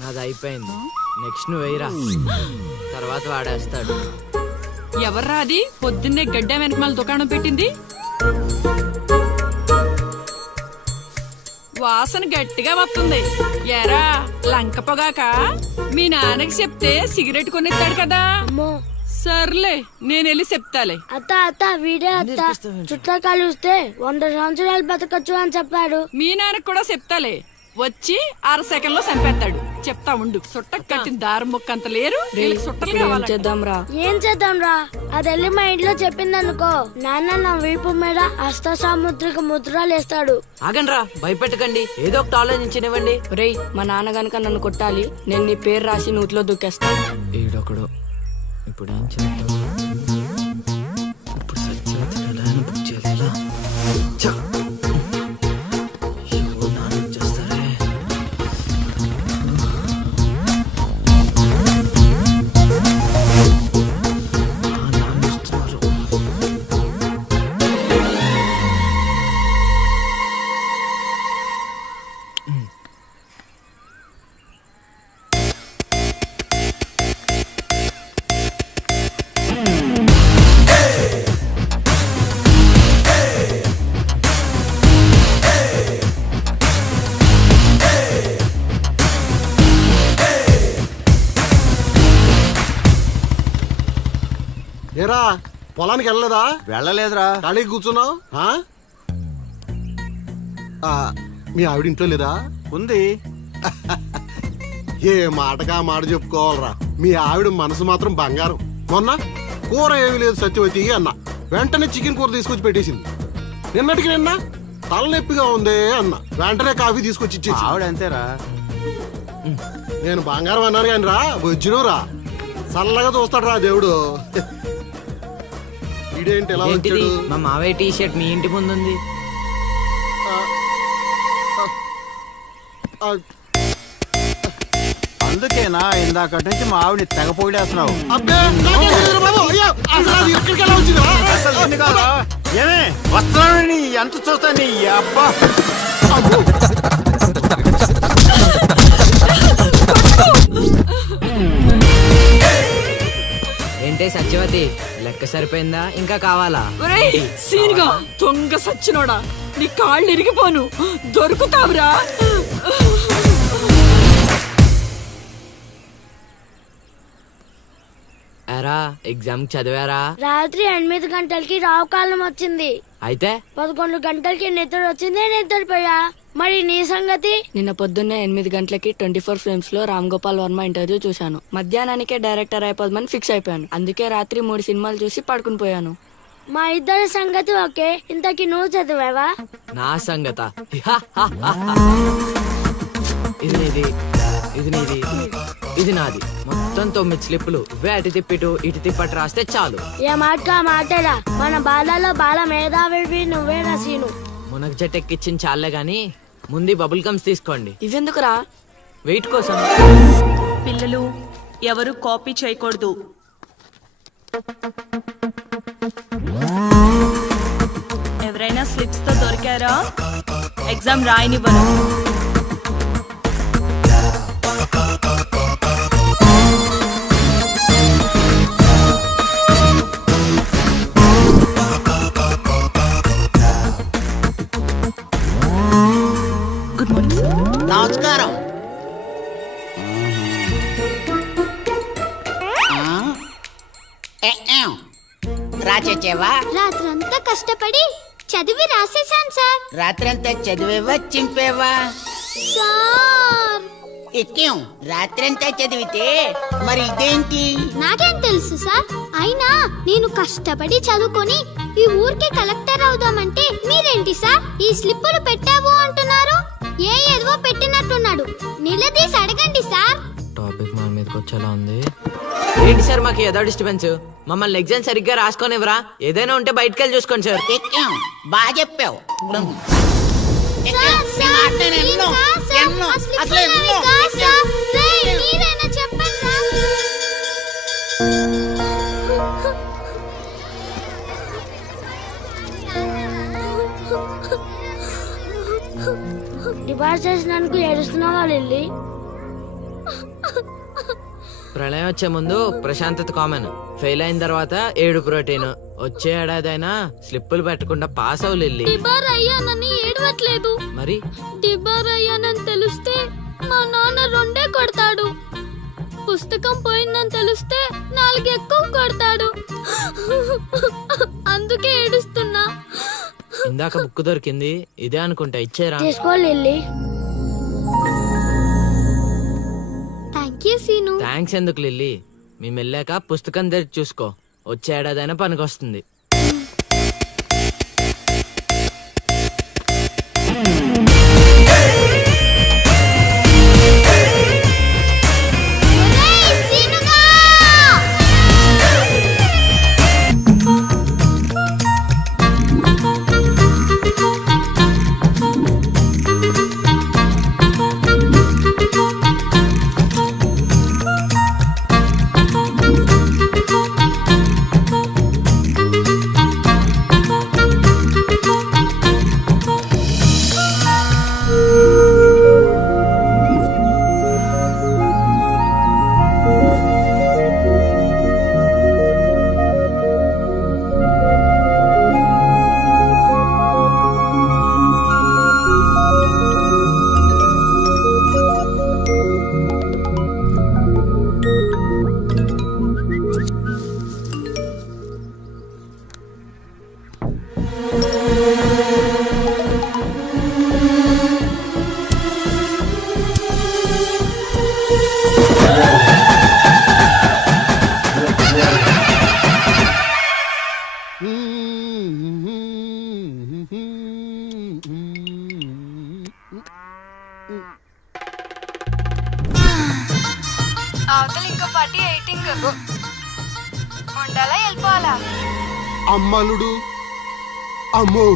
నాది అయిపోయింది. నెక్స్ట్ నువ్వు వేయరా, తర్వాత వాడేస్తాడు. ఎవర్రా అది పొద్దున్నే గడ్డ వెనకమాల దుకాణం పెట్టింది? వాసన గట్టిగా వస్తుంది. ఎరా లంక పొగాక? మీ నాన్నకి చెప్తే సిగరెట్ కొనిస్తాడు కదా. సర్లే నేను వెళ్ళి చెప్తాలే. అత్త వీడే అత్త చుట్టా కలిస్తే 100 సంవత్సరాలు బతకచ్చు అని చెప్పాడు. మీ నాన్నకి కూడా చెప్తాలే, వచ్చి 6 సెకండ్లో చంపేస్తాడు. చెప్తా ఉండు. సుట్ట కట్టిన దారం ముక్క అంత లేరు, సుట్టలు కావాలి. ఏం చేద్దాంరా? అది వెళ్ళి మా ఇంట్లో చెప్పిందనుకో, నాన్న నా వీపు మీద హస్త సాముద్రిక ముద్రలు వేస్తాడు. ఆగండ్రా, భయపెట్టకండి, ఏదో ఒకటి ఆలోచించనివ్వండి. రేయ్, మా నాన్న గనక నన్ను కొట్టాలి, నేను నీ పేరు రాసి నూతిలో దూకేస్తాను. ఈడొకడు. ఇప్పుడు ఏం చేద్దాం? ఇప్పుడు సత్యవతి ఎలా బుక్ చేయాలి? ఏరా పొలానికి వెళ్ళలేదా? వెళ్ళలేదురా. ఖాళీ కూర్చున్నావు? మీ ఆవిడ ఇంట్లో లేదా? ఉంది. ఏ మాటగా మాట చెప్పుకోవాలరా, మీ ఆవిడ మనసు మాత్రం బంగారం. మొన్న కూర ఏమీ లేదు సత్యవతి అన్న, వెంటనే చికెన్ కూర తీసుకొచ్చి పెట్టేసింది. నిన్నటికి నిన్న తలనొప్పిగా ఉంది అన్న, వెంటనే కాఫీ తీసుకొచ్చి ఇచ్చేసి. ఆవిడ అంతేరా. నేను బంగారం అన్నాను కానీ రా వచ్చినరా, చల్లగా చూస్తాడు రా దేవుడు. ఇదేంటి ఎలా వచ్చాడు? మా మావయ్య టీ షర్ట్ మీ ఇంటి ముందు ఉంది. అందుకేనా ఇందాక నుంచి మా ఆవిడని తెగ పొగిడేస్తున్నావు? ఏమే వస్తున్నాను, ఎంత చూస్తాను అబ్బా. ఏంటే సత్యవతి, లెక్క సరిపోయిందా? ఇంకా కావాలా? సీన్గా దొంగ సచ్చినోడా, నీ కాళ్ళు ఇరిగిపోను, దొరుకుతావురా. ఎరా ఎగ్జామ్ చదివారా? రాత్రి 8 గంటలకి రావుకాలం వచ్చింది. అయితే 11 గంటలకి నిద్ర వచ్చింది, నిద్రపోయా. మరి నీ సంగతి? నిన్న పొద్దున్నే 8 గంటలకి 24 ఫ్రేమ్స్ లో రామ్ గోపాల్ వర్మ ఇంటర్వ్యూ చూశాను. మధ్యాహ్నానికే డైరెక్టర్ అయిపోదామని ఫిక్స్ అయిపోయాను. అందుకే రాత్రి 3 సినిమాలు చూసి పడుకుని పోయాను. మా ఇద్దరి సంగతి ఓకే. ఇంతకి నువ్వు చదివావా? నా సంగత ఇది నీది, ఇది నీది, ఇది నాది. మొత్తం 9 స్లిప్పులు. అటు తిప్పిటు ఇటు తిప్పటి రాస్తే చాలు. ఏ మాట మాటలా, మన బాలలో బాల మేధావి నువ్వే నసీను. మునగ చెట్టు ఎక్కిచ్చిన చాలే గాని ముందు బబుల్ గమ్స్ తీసుకోండి. ఇవెందుకురా? వెయిట్ కోసం. పిల్లలు ఎవరు కాపీ చేయకూడదు. ఎవరైనా స్లిప్స్ తో దొరికారా? ఎగ్జామ్ రాయనివ్వను. Good morning sir. నమస్కారం. రాచేవా? రాత్రంతా కష్టపడి చదివి రాసేసాను సార్. రాత్రంతా చదివేవా చింపేవా? సార్ ఎక్కేం రాత్రంతా చదివితే మరి ఇదేంటి? నాకేం తెలుసు సార్. అయినా నేను కష్టపడి చదువుకొని ఈ ఊరికి కలెక్టర్ అవుదామంటే మీరేంటి సార్ ఈ స్లిప్పులు పెట్టావు అంటున్నారు? ఏదో పెట్టినట్టున్నాడు. నిలదీసి అడగండి సార్. టాపిక్ మన మీదకి వచ్చేలా ఉంది. ఏంటి సార్ మాకు ఏదో డిస్టర్బెన్స్? మమ్మల్ని ఎగ్జామ్ సరిగ్గా రాసుకోనివ్వరా? ఏదైనా ఉంటే బయటకు వెళ్ళి చూసుకోండి సార్. ఎక్కాం, బాగా చెప్పావు. ఎక్కాం, నీ మాట నేను ఎన్నో, ఎన్నో, అసలు ఎన్నో ఎక్కాం. డిపాజిట్ చేసినందుకు ఏడుస్తున్నావా లిల్లీ? ప్రళయం వచ్చే ముందు ప్రశాంతత కామన్. ఫెయిల్ అయిన తర్వాత ఏడు ప్రోటీన్. వచ్చే ఏడాదైనా స్లిప్పులు పెట్టకుండా పాస్ అవ్వు లిల్లీ. డిబార్ అయ్యానని ఏడవట్లేదు. మరి డిబార్ అయ్యానని తెలిస్తే మా నాన్న రెండే కొడతాడు. పుస్తకం పోయిందని తెలిస్తే 4 ఎక్కువ కొడతాడు. అందుకే ఏడుస్తున్నా. ఇందాక బుక్ దొరికింది, ఇదే అనుకుంటా. ఇచ్చేరా? తీసుకో Lily. Thank you Seenu. Thanks ఎందుకు లిల్లీ? మేము వెళ్ళాక పుస్తకం తెరిచి చూసుకో. వచ్చే ఏడాదైనా పనికొస్తుంది. ఒరేయ్ సీనుగా! అవతల ఇంకో పార్టీ ఎయిటింగ్ ఉండాలా వెళ్ళిపోవాలా? అమ్మలుడు అమ్మో